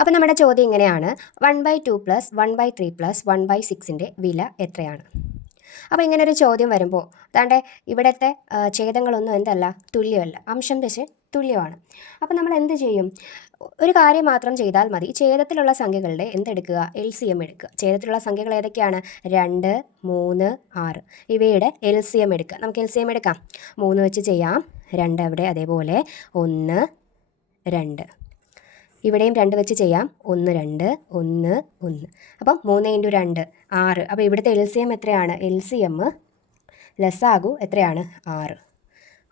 അപ്പോൾ നമ്മുടെ ചോദ്യം ഇങ്ങനെയാണ് 1/2 പ്ലസ് 1/3 പ്ലസ് 1/6ൻ്റെ വില എത്രയാണ്? അപ്പോൾ ഇങ്ങനൊരു ചോദ്യം വരുമ്പോൾ അതാണ്ട് ഇവിടുത്തെ ഛേദങ്ങളൊന്നും എന്തല്ല തുല്യമല്ല, അംശം പക്ഷേ തുല്യമാണ്. അപ്പോൾ നമ്മൾ എന്ത് ചെയ്യും? ഒരു കാര്യം മാത്രം ചെയ്താൽ മതി. ഛേദത്തിലുള്ള സംഖ്യകളുടെ എന്തെടുക്കുക? LCM എടുക്കുക. ഛേദത്തിലുള്ള സംഖ്യകൾ ഏതൊക്കെയാണ്? 2, 3, 6 ഇവയുടെ LCM എടുക്കുക. നമുക്ക് LCM എടുക്കാം. 3 വെച്ച് ചെയ്യാം. 2 അവിടെ, അതേപോലെ 1, 2 ഇവിടെയും 2 വെച്ച് ചെയ്യാം. 1, 2, 1, 1 അപ്പം 3 × 2 6. അപ്പോൾ ഇവിടുത്തെ LCM എത്രയാണ്? LCM ലസാഗു എത്രയാണ്? 6.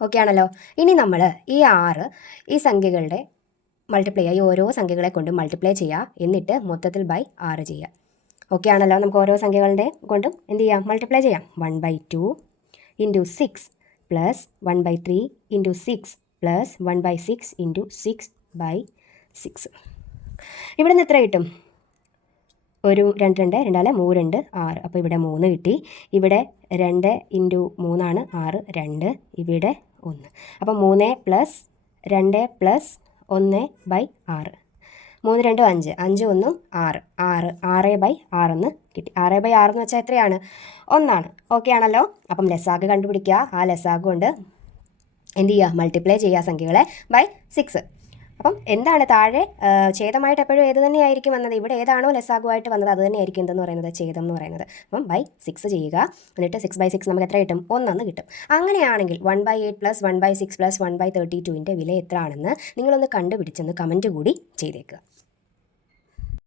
ഓക്കെ ആണല്ലോ. ഇനി നമ്മൾ ഈ 6 ഈ സംഖ്യകളുടെ മൾട്ടിപ്ലൈ ചെയ്യുക. ഈ ഓരോ സംഖ്യകളെ കൊണ്ട് മൾട്ടിപ്ലൈ ചെയ്യുക, എന്നിട്ട് മൊത്തത്തിൽ ബൈ 6 ചെയ്യുക. ഓക്കെ ആണല്ലോ. നമുക്ക് ഓരോ സംഖ്യകളുടെ കൊണ്ടും എന്ത് ചെയ്യാം? മൾട്ടിപ്ലൈ ചെയ്യാം. 1/2 × 6 പ്ലസ് 1/3 × 6 പ്ലസ് 1/6 × 6/6. ഇവിടെ നിന്ന് എത്ര കിട്ടും? ഒരു 2, 2, 2, 3, 2, 6. അപ്പോൾ ഇവിടെ 3 കിട്ടി. ഇവിടെ 2 × 3 ആണ് 6, 2 ഇവിടെ 1. അപ്പോൾ 3 പ്ലസ് 2 പ്ലസ് 1/6. 3, 2, 5, 5, 1, 6, 6/6 എന്ന് കിട്ടി. 6/6 എന്ന് വെച്ചാൽ എത്രയാണ്? 1. ഓക്കെ ആണല്ലോ. അപ്പം ലസാഗ് കണ്ടുപിടിക്കുക. ആ ലസാഗ് കൊണ്ട് എന്ത് ചെയ്യുക? മൾട്ടിപ്ലൈ ചെയ്യുക സംഖ്യകളെ ബൈ 6. അപ്പം എന്താണ് താഴെ ഛേദമായിട്ട് എപ്പോഴും ഏത് തന്നെയായിരിക്കും വന്നത്? ഇവിടെ ഏതാണോ ലസാഗുവായിട്ട് വന്നത് അത് തന്നെയായിരിക്കും എന്തെന്ന് പറയുന്നത്? ഛേദം എന്ന് പറയുന്നത്. അപ്പം ബൈ 6 ചെയ്യുക. എന്നിട്ട് 6/6 നമുക്ക് എത്ര കിട്ടും? 1 കിട്ടും. അങ്ങനെയാണെങ്കിൽ 1/8 പ്ലസ് 1/6 പ്ലസ് 1/32ൻ്റെ വില എത്ര ആണെന്ന് നിങ്ങളൊന്ന് കണ്ടുപിടിച്ചെന്ന് കമൻറ്റ് കൂടി ചെയ്തേക്കുക.